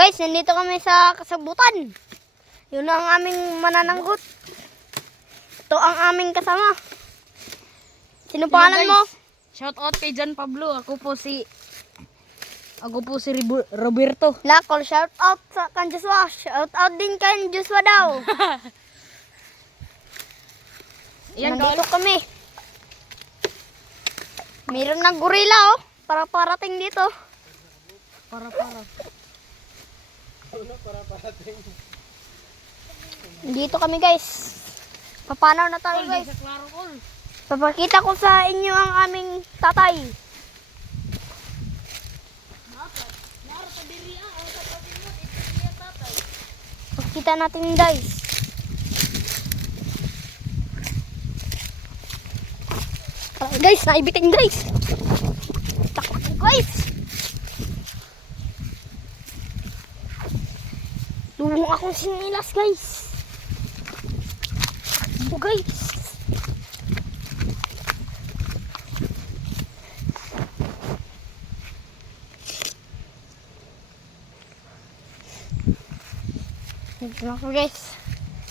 Guys, nandito kami sa kasabutan. Yun ang aming manananggot. Ito ang aming kasama. Sino pangalan mo? Shout out kay John Pablo. Ako po si Roberto. Lakol, shout out sa kan Joshua. Shout out din kan Joshua daw. Yan, Nandito kami. Meron ng gorilla oh. Para parating dito. Para. Dito kami guys. Papanaw na tayo guys. Papakita ko sa inyo ang aming tatay. Pakita natin guys. Guys, naibitin guys. Takot guys. Lubong akong sinilas guys. Ito guys. Ito na ako guys.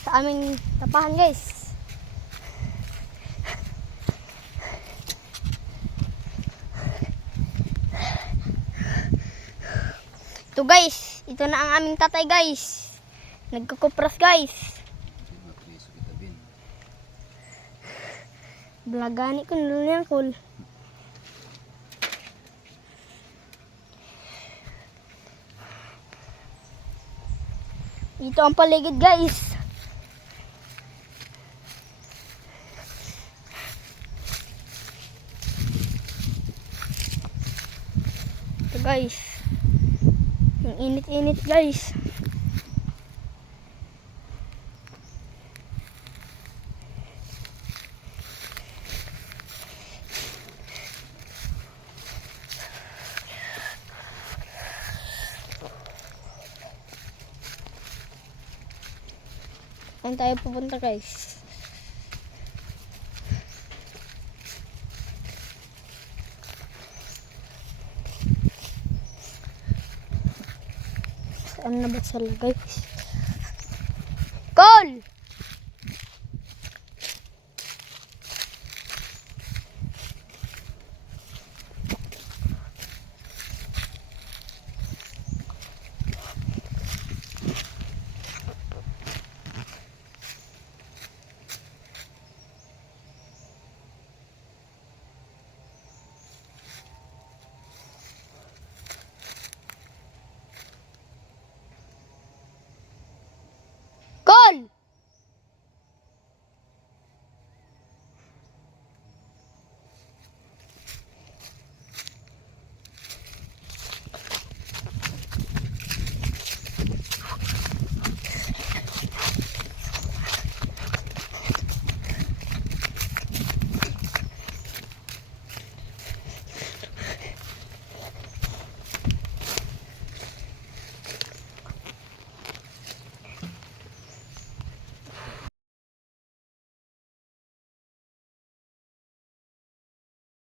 Sa aming tapahan guys. Ito guys, ito na ang aming tatay guys. Nagkukupras guys. Blagani ko nilunyan kul. Ito ang paligid guys. Ito guys. Ang init-init guys. Saan tayo pupunta guys? Saan na ba sila guys? Call!